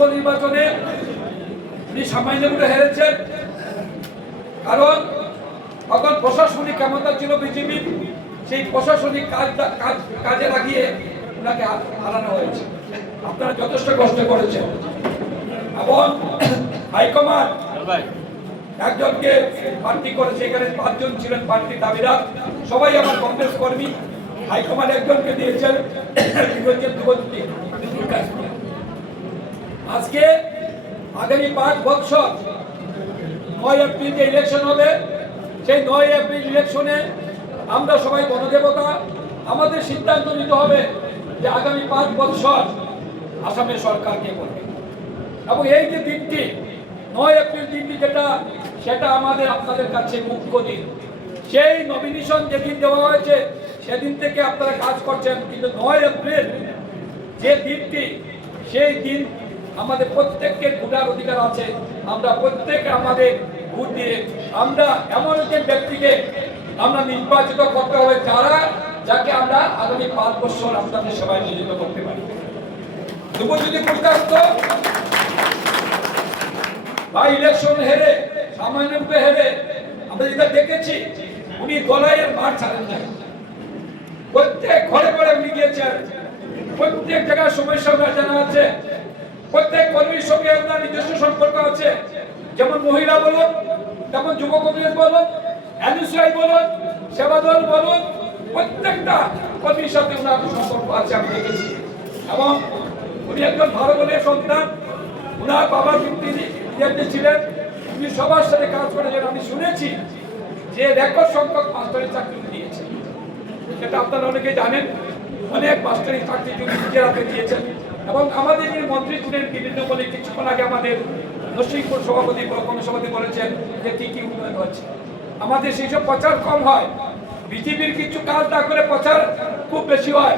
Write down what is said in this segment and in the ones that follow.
লোকসভা নির্বাচনে উনি সামান্য ভোটে হেরেছেন, কারণ তখন প্রশাসনিক ক্ষমতা ছিল বিজেপি, সেই প্রশাসনিক কাজে লাগিয়ে ওনাকে হারানো হয়েছে। আপনারা যথেষ্ট কষ্ট করেছেন এবং হাইকমান্ড একজনকে প্রার্থী করেছে, এখানে 5 জন ছিলেন প্রার্থীর দাবিদার, সবাই আমার কংগ্রেস কর্মী। হাইকমান্ড একজনকে দিয়েছেন, আজকে আগামী 5 বছর 9 এপ্রিল যে ইলেকশন হবে, সেই 9 এপ্রিল ইলেকশনে আমরা সবাই গণদেবতা, আমাদের সিদ্ধান্ত নিতে হবে যে আগামী 5 বছর আসামের সরকার কে করবে। এবং এই যে দিনটি 9 এপ্রিল দিনটি যেটা, সেটা আমাদের আপনাদের কাছে মুখ্য দিন। সেই নমিনেশন যেদিন দেওয়া হয়েছে সেদিন থেকে আপনারা কাজ করছেন, কিন্তু 9 এপ্রিল যে দিনটি, সেই দিন আমাদের প্রত্যেককে ভোটার অধিকার আছে। আমরা প্রত্যেকে আমাদের ভোট দিয়ে আমরা এমন একজন ব্যক্তিকে আমরা নির্বাচিত করতে হবে যাকে আমরা আগামী 5 বছর আপনাদের সবাই নিয়োজিত করতে পারি। তবু যদি প্রকাশিত বা ইলেকশন হেরে, সামান্য হেরে, আমরা যেটা দেখেছি, উনি গলাইয়ের মাঠ ছাড়েন নাই। প্রত্যেক ঘরে ঘরে উনি গিয়েছেন, প্রত্যেক জায়গায় সমস্যা জানা আছে, প্রত্যেক কর্মীর সঙ্গে ওনার নিজস্ব সম্পর্ক আছে। যেমন মহিলা বলুন, যেমন যুব কংগ্রেস বলুন, এনএসআই বলুন, সেবা দল বলুন, প্রত্যেকটা কর্মীর সাথে ওনার সম্পর্ক আছে, আমি দেখেছি। এবং উনি একজন ভালো বলের সন্তান। ওনার বাবা কিন্তু ছিলেন, উনি সবার সাথে কাজ করেছেন। আমি শুনেছি যে রেকর্ড সংখ্যক মাস্টারের চাকরি দিয়েছেন, সেটা আপনারা অনেকেই জানেন। অনেক মাস্টারের চাকরি নিজের হাতে দিয়েছেন। এবং আমাদের যিনি মন্ত্রী ছিলেন বিভিন্ন বলে, কিছুক্ষণ আগে আমাদের নরসিংপুর সভাপতি সভাপতি বলেছেন যে কি কি উন্নয়ন হচ্ছে। আমাদের সেই সব প্রচার কম হয়, বিজেপির কিছু কাজ না করে প্রচার খুব বেশি হয়।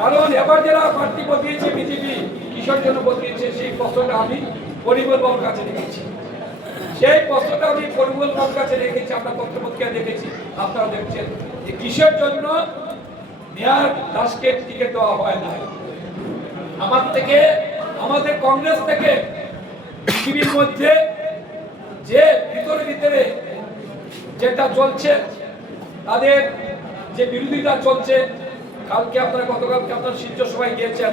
কারণ এবার যারা প্রার্থী বদলিয়েছে বিজেপি, কিসের জন্য বদলিয়েছে, সেই প্রশ্নটা আমি পরিমল বাবুর কাছে রেখেছি। সেই প্রশ্নটা আমি পরিমল বাবুর কাছে রেখেছি, আমরা পত্রপত্রিকা দেখেছি, আপনারা দেখছেন যে কিসের জন্য মেয়র দাসকে টিকিট দেওয়া হয় না। আমাদের কংগ্রেস থেকে বিজেপির মধ্যে যে ভিতরে যেটা চলছে, তাদের যে বিরোধিতা চলছে, গতকালকে আপনারা শীর্ষ সভায় গিয়েছেন,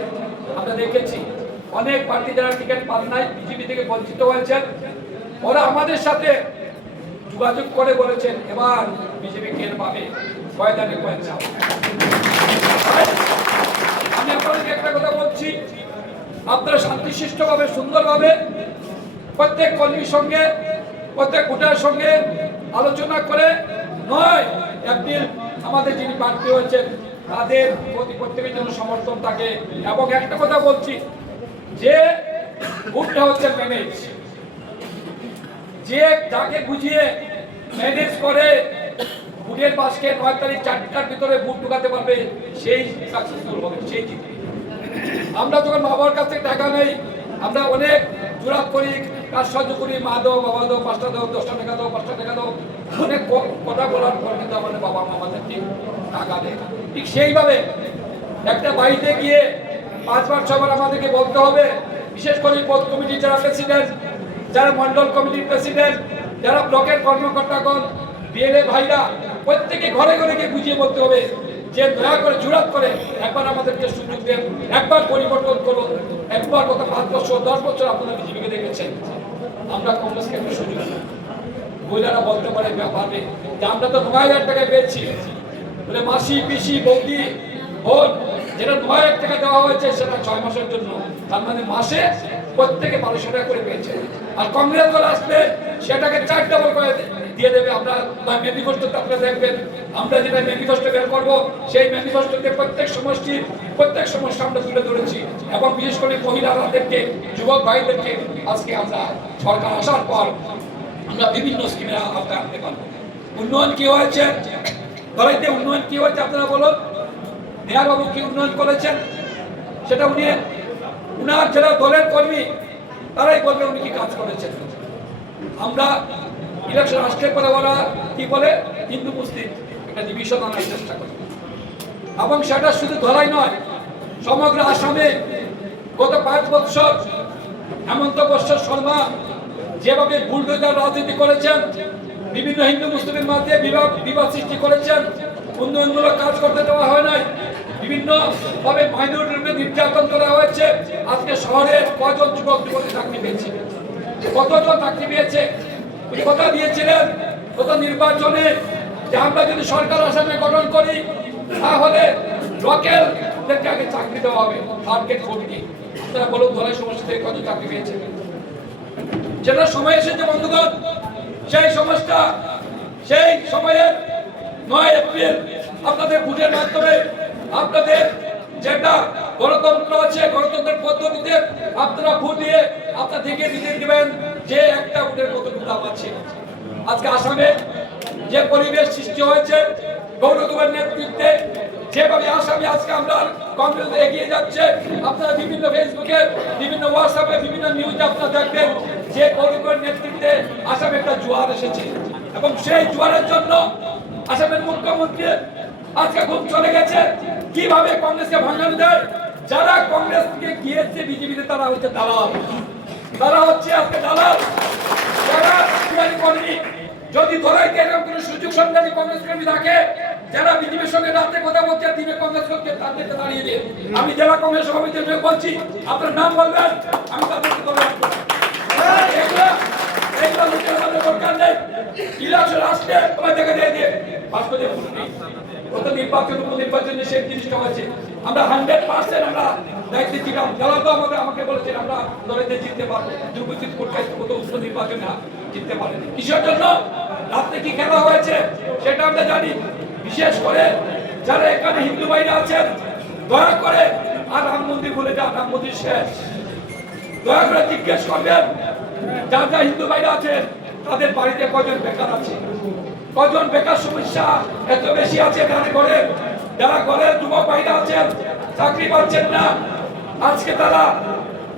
আমরা দেখেছি অনেক প্রার্থী যারা টিকিট পান নাই, বিজেপি থেকে বঞ্চিত হয়েছেন, ওরা আমাদের সাথে যোগাযোগ করে বলেছেন এবার বিজেপি কে পাবে, কয়দানে কয়েছে। আমি আপনাদেরকে একটা কথা বলছি, আপনারা শান্তিশিষ্টভাবে সুন্দরভাবে প্রত্যেক কর্মীর সঙ্গে, প্রত্যেক ভোটারের সঙ্গে আলোচনা করে 9 এপ্রিল আমাদের যিনি প্রার্থী হয়েছেন তাদের প্রতি প্রত্যেকের জন্য সমর্থন থাকে। এবং একটা কথা বলছি, যে ভোটটা হচ্ছে ম্যানেজ, যে যাকে বুঝিয়ে ম্যানেজ করে ভোটের বাসকে 9 তারিখ 4টার ভিতরে ভোট ঢুকাতে পারবে, সেই সাকসেসফুল হবে, সেই জিতবে। আমরা যখন বাবার কাছে টাকা নেই, আমরা অনেক জোরাত করি, কাজ সাহায্য করি, মা দাও, বাবা দাও, 5টা দাও, 10টা টাকা দাও, 5টা টাকা দাও, অনেক কথা বলার পর কিন্তু আমাদের বাবা মা আমাদেরকে টাকা দেয়। ঠিক সেইভাবে একটা বাড়িতে গিয়ে 5 বার 6 বার আমাদেরকে বলতে হবে, বিশেষ করে পথ কমিটির যারা প্রেসিডেন্ট, যারা মন্ডল কমিটির প্রেসিডেন্ট, যারা ব্লকের কর্মকর্তাগণ, বিএলএ ভাইরা, প্রত্যেকে ঘরে ঘরে গিয়ে বুঝিয়ে বলতে হবে যে দয়া করে জোরাত করে একবার আমাদেরকে সুযোগ দেন, একবার পরিবর্তন করুন, একবার গত 5 বছর 10 বছর আপনারা বিজেপিকে দেখেছেন, আমরা কংগ্রেসকে একটা সুযোগ দিই। মহিলারা বলতে পারে পারবে যে আমরা তো 9,000 টাকা পেয়েছি, বলে মাসি পিসি বৌদি বোন, যেটা 9,000 টাকা দেওয়া হয়েছে সেটা 6 মাসের জন্য, তার মানে মাসে প্রত্যেকে 1200 টাকা করে পেয়েছে। আর কংগ্রেস দল আসলে সেটাকে 4 ডাবল করে দিয়ে দেবে। আমরা ম্যানিফেস্টোতে আপনারা দেখবেন, আমরা যেটা ম্যানিফেস্টো বের করবো, সেই ম্যানিফেস্টোতে প্রত্যেক সমষ্টির প্রত্যেক সমস্যা আমরা তুলে ধরেছি। এবং বিশেষ করে মহিলাদেরকে, যুবক ভাইদেরকে আজকে আমরা সরকার আসার পর আমরা বিভিন্ন স্কিমের আওতায় আনতে পারবো। উন্নয়ন কি হয়েছে, ধরাইতে উন্নয়ন কি হয়েছে আপনারা বলুন। মেয়র বাবু কি উন্নয়ন করেছেন, সেটা উনি উনার যারা দলের কর্মী তারাই বলবে উনি কি কাজ করেছেন। আমরা ইলেকশন আসতে পরে ওরা কি বলে, হিন্দু মুসলিম একটা ডিভিশন আনার চেষ্টা করে। এবং সেটা শুধু ধলাই নয়, সমগ্র আসামে গত 5 বছর হেমন্ত বিশ্ব শর্মা যেভাবে বুলডোজার রাজনীতি করেছেন, বিভিন্ন হিন্দু মুসলিমের মধ্যে বিবাদ সৃষ্টি করেছেন, উন্নয়নমূলক কাজ করতে দেওয়া হয় নাই, বিভিন্ন ভাবে মাইনরিটির উপরে নির্যাতন করা হয়েছে। আজকে শহরে কজন যুবক যুবতী চাকরি পেয়েছে, কতজন চাকরি পেয়েছে? কথা দিয়েছিলেন গত নির্বাচনে যে আমরা যদি সরকার আসামে গঠন করি তাহলে লোকালদেরকে আগে চাকরি দেওয়া হবে, টার্গেট ফোর্টি। আপনারা বলুন ধলাই সমস্যা থেকে কত চাকরি পেয়েছে? যেটা সময় এসেছে বন্ধুগণ, সেই সমাজটা সেই সময়ের 9 এপ্রিল আপনাদের ভোটের মাধ্যমে আপনাদের যেটা গণতন্ত্র আছে, গণতন্ত্রের পদ্ধতিতে আপনারা ভোট দিয়ে আপনাদেরকে দিতে দিবেন যে একটা ভোটের কতটুকু দাম আছে। আজকে আসামে যে পরিবেশ সৃষ্টি হয়েছে গৌরবের নেতৃত্বে, যেভাবে আসামে আজকে আমরা কংগ্রেস এগিয়ে যাচ্ছে, আপনারা বিভিন্ন ফেসবুকে, বিভিন্ন হোয়াটসঅ্যাপে, বিভিন্ন নিউজে আপনারা দেখবেন যে গৌরবের নেতৃত্বে আসামে একটা জোয়ার এসেছে এবং সেই জোয়ারের জন্য আসামের মুখ্যমন্ত্রী আজকে খুব চলে গেছে কিভাবে কংগ্রেসকে ভাঙানো যায়। যারা কংগ্রেস থেকে গিয়েছে বিজেপিতে তারা হচ্ছে দালাল, তারা হচ্ছে আজকে দালাল। যারা কর্মী যদি ধরাইতে এরকম কোনো সুযোগ সন্ধানী কংগ্রেস কর্মী থাকে, যারা বিজেপির সঙ্গে রাতে কথা বলছে দিনে কংগ্রেস করতে তাদেরকে দাঁড়িয়ে দিয়ে আমি জেলা কংগ্রেস সভাপতি বলছি, আপনার নাম বলবেন, আমি তাদেরকে দরকার নেই। ইলেকশন আসলে তোমার জায়গা দিয়ে দিয়ে পাস করে কত নির্বাচন উপনির্বাচন সেই জিনিসটা হয়েছে। আমরা 100% আমরা দায়িত্বে ছিলাম। যারা তো আমাকে বলেছেন আমরা দলেতে জিততে পারবো, দুর্নীতি করতে কত উপনির্বাচনে জিততে পারেনি। কিসের জন্য? রাত্রে কি খেলা হয়েছে সেটা আমরা জানি। বিশেষ করে যারা এখানে হিন্দু ভাইরা আছেন, দয়া করে আর রাম মন্দির বলে যান, রাম মন্দির শেষ। দয়া করে জিজ্ঞেস করবেন যারা হিন্দু ভাইরা আছেন তাদের বাড়িতে কজন বেকার আছে, কজন বেকার সমস্যা এত বেশি আছে এখানে ঘরে। যারা ঘরে যুবক ভাইরা আছেন চাকরি পাচ্ছেন না, আজকে তারা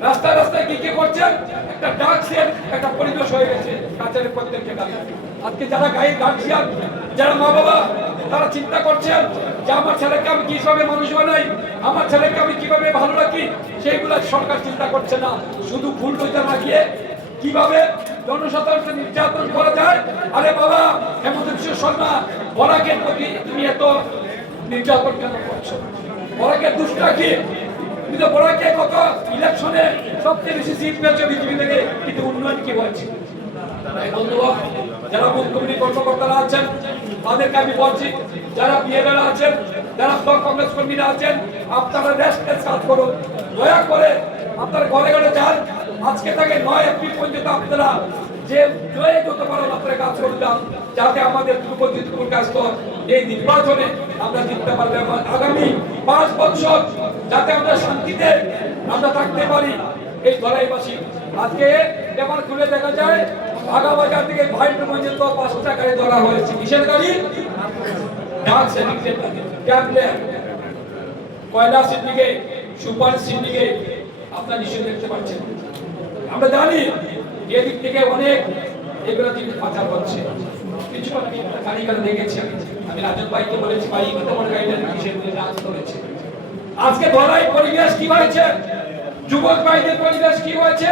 রাস্তায় রাস্তায় কি করছেন, একটা ডাকছেন, একটা পরিবেশ হয়ে গেছে কাছের প্রত্যেক জায়গায়। আজকে যারা গায়ের গার্জিয়ান, যারা মা বাবা, তারা চিন্তা করছেন যে আমার ছেলেকে আমি কিভাবে মানুষ বানাই, আমার ছেলেকে আমি কিভাবে ভালো রাখি, সেইগুলো সরকার চিন্তা করছে না। শুধু ভুল বইটা লাগিয়ে কিভাবে জনসাধারণকে নির্যাতন করা যায়। আরে বাবা হেমন্ত বিশ্ব শর্মা, বরাকের প্রতি তুমি এত নির্যাতন কেন করছো? বরাকের দুষ্টা কি? তুমি তো বরাকে কত ইলেকশনে সবচেয়ে বেশি সিট পেয়েছো বিজেপি থেকে, কিন্তু উন্নয়ন কি হয়েছে? বন্ধুগণ, যারা বুথ কমিটি কর্মকর্তারা আছেন তাদেরকে আমি বলছি, যারা বিএলএরা আছেন, যারা ব্লক কংগ্রেস কর্মীরা আছেন, আপনারা রেস্টলেস কাজ করুন। দয়া করে আপনারা ঘরে ঘরে যান। আজকে থেকে 9 এপ্রিল পর্যন্ত আপনারা যে যত পারেন আপনারা কাজ করে যান, যাতে আমাদের দ্রুপদীর কাজ তো এই নির্বাচনে আমরা জিততে পারবো। আগামী 5 বছর যাতে আমরা শান্তিতে আমরা থাকতে পারি এই ধরাইবাসী। আজকে পেপার খুলে দেখা যায় ভাগাবাজার থেকে ভাইট পর্যন্ত 5টা গাড়ি ধরা হয়েছে। কিসের গাড়ি? ডাক সিন্ডিকেট, ট্যাবলেট, কয়লা সিন্ডিকেট, সুপার সিন্ডিকেট, আপনারা নিশ্চয়ই দেখতে পাচ্ছেন। আমরা জানি এদিক থেকে অনেক এগুলো জিনিস পাচার হচ্ছে। কিছু আমি গাড়ি দেখেছি, আমি রাজন ভাইকে বলেছি ভাই কত বড় গাড়িটা কিসের রাজ করেছে। আজকে ধরাই পরিবেশ কি হয়েছে, যুবক ভাইদের পরিবেশ কি হয়েছে।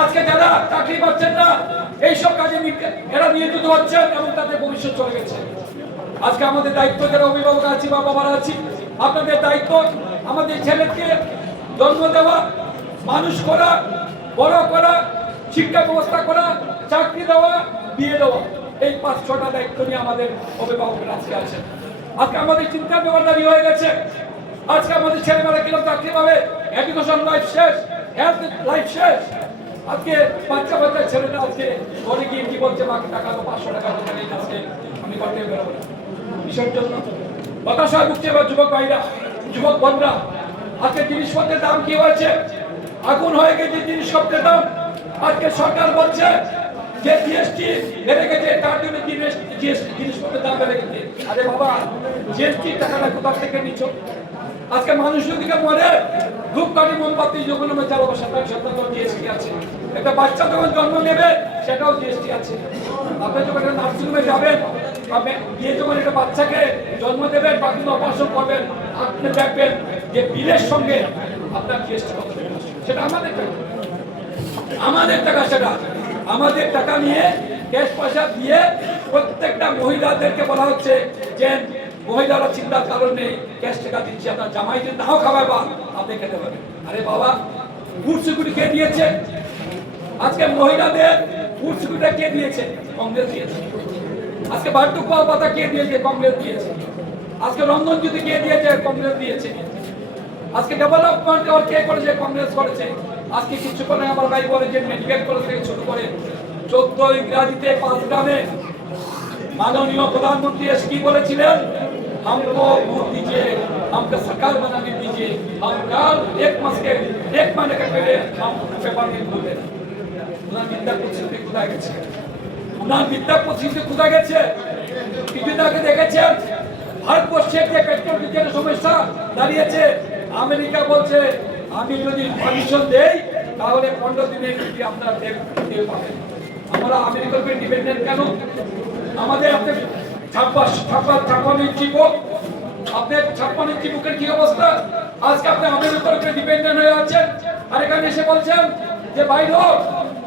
আজকে যারা চাকরি পাচ্ছেন না এইসব কাজে এরা নিয়োজিত হচ্ছেন এবং তাদের ভবিষ্যৎ চলে গেছে। আজকে আমাদের দায়িত্ব, যারা অভিভাবক আছি বা বাবারা আছি, আপনাদের দায়িত্ব আমাদের ছেলেকে জন্ম দেওয়া, মানুষ করা, বড় করা, শিক্ষা ব্যবস্থা করা, চাকরি দেওয়া, বিয়ে দেওয়া। এই 5-6টা দায়িত্ব নিয়ে আমাদের অভিভাবকরা আজকে আছেন। আজকে আমাদের চিন্তার ব্যাপারদারি হয়ে গেছে। আজকে আমাদের ছেলেমেয়েরা কিরকম চাকরি পাবে, এডুকেশন লাইফ শেষ, হেলথ লাইফ শেষ। আজকে বাচ্চা ছেলেটা আজকে ঘরে গিয়ে কি বলছে, মাকে টাকা তো 500 টাকা আজকে আমি করতে বেরোবো না। কিসের জন্য? হতাশায় ভুগছে এবার যুবক ভাইরা, যুবক বোনরা। আজকে জিনিসপত্রের দাম কি হয়েছে, আগুন হয়ে গেছে জিনিসপত্রের দাম। আজকে সরকার বলছে যে জিএসটি বেড়ে গেছে, তার জন্য জিনিসপত্রের দাম বেড়ে গেছে। আরে বাবা, জিএসটি টাকাটা কোথা থেকে নিচ্ছ? আজকে মানুষ যদি মরে ধূপকাঠি মোমবাতি যখন আমরা জ্বালাবো সেটাও জিএসটি আছে। একটা বাচ্চা যখন জন্ম নেবে সেটাও জিএসটি আছে। আপনি যখন একটা নার্সিংহোমে যাবেন, আপনি গিয়ে যখন একটা বাচ্চাকে জন্ম দেবেন বা কিন্তু অপারেশন করবেন, আপনি দেখবেন যে বিলের সঙ্গে আপনার জিএসটি কত, সেটা আমাদের আমাদের টাকা, সেটা আমাদের টাকা নিয়ে ক্যাশ পয়সা দিয়ে প্রত্যেকটা মহিলাদেরকে বলা হচ্ছে যে মহিলারা চিন্তার কারণ নেই, ক্যাশ টাকা দিচ্ছি, আপনার জামাই যদি নাও খাওয়াবা আপনি খেতে পারবেন। আরে বাবা, ফুড সিকিউরিটি কে দিয়েছে? আজকে মহিলাদের ফুড সিকিউরিটি কে দিয়েছে? কংগ্রেস দিয়েছে। আজকে বার্ধক্য ভাতা কে দিয়েছে? কংগ্রেস দিয়েছে। আজকে রন্ধন জ্যোতি কে দিয়েছে? কংগ্রেস দিয়েছে। আজকে ডেভেলপমেন্ট কে করেছে? কংগ্রেস করেছে। আজকে কিছু করে আমার ভাই বলে যে মেডিকেল কলেজ থেকে শুরু করে 14 ইংরাজিতে 5 গ্রামে माननीय प्रधानमंत्री एस की बोलेছিলেন, हमको वोट दीजिए, हमको सरकार बनाने दीजिए, हम कल एक महीने के पहले हम पेपर में भूल गए। उन्हें विद्या প্রতিষ্ঠা কোথায় গেছে? উনার বিদ্যা প্রতিষ্ঠা কোথায় গেছে? কিছুদিন আগে দেখেছেন ভারতবর্ষের যে পেট্রোল ডিজেলের সমস্যা দাঁড়িয়েছে, আমেরিকা বলছে আমি যদি পারমিশন দেই তাহলে 15 দিনের মধ্যে আপনারা তেল পাবেন। আমরা আমেরিকার উপর ডিপেন্ডেন্ট কেন? আমাদের আপনি 56 ইঞ্চি বুক, আপনার 56 ইঞ্চি বুকের কি অবস্থা? আজকে আপনি আমেরিকার উপর ডিপেন্ডেন্ট হয়ে আছেন, আর এখানে এসে বলছেন যে भाई लोग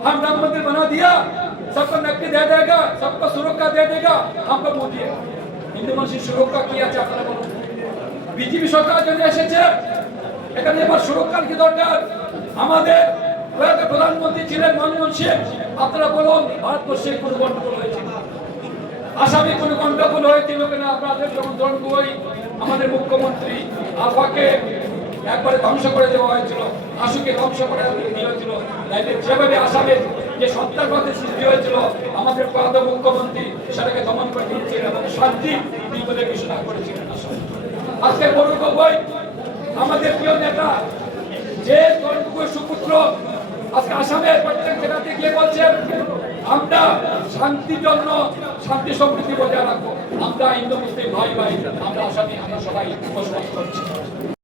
हम राम मंदिर बना दिया, सबको नकदी दे देगा, सबको सुरक्षा दे देगा, हमको वोट दिए। হিন্দু মানুষের সুরক্ষা কি আছে আপনারা বলুন? বিজেপি সরকার যদি এসেছে, এখানে এবার সুরক্ষার কি দরকার? আমাদের প্রধানমন্ত্রী ছিলেন মনমোহন সিং, আপনারা বলুন ভারতবর্ষে কোন গন্ডগোল হয়েছে? আসামে কোন গন্ডগোল হয়েছিল কিনা? আপনাদের যেমন ধরুন আমাদের মুখ্যমন্ত্রী আলফাকে একবারে ধ্বংস করে দেওয়া হয়েছিল, আশুকে ধ্বংস করে দেওয়া হয়েছিল, যেভাবে আসামে যে সন্ত্রাসবাদের সৃষ্টি হয়েছিল আমাদের প্রয়াত মুখ্যমন্ত্রী সেটাকে দমন করে দিয়েছিলেন এবং শান্তি বিপদে ঘোষণা করেছিলেন। আজকে বড় গগৈ আমাদের প্রিয় নেতা যে গগৈ সুপুত্র আজকে আসামের প্রত্যেক জেলাতে গিয়ে বলছেন আমরা শান্তির জন্য শান্তি সম্প্রীতি বজায় রাখবো, আমরা হিন্দু মুসলিম ভাই ভাই, আমরা আসামে আমরা সবাই বসবাস করছি।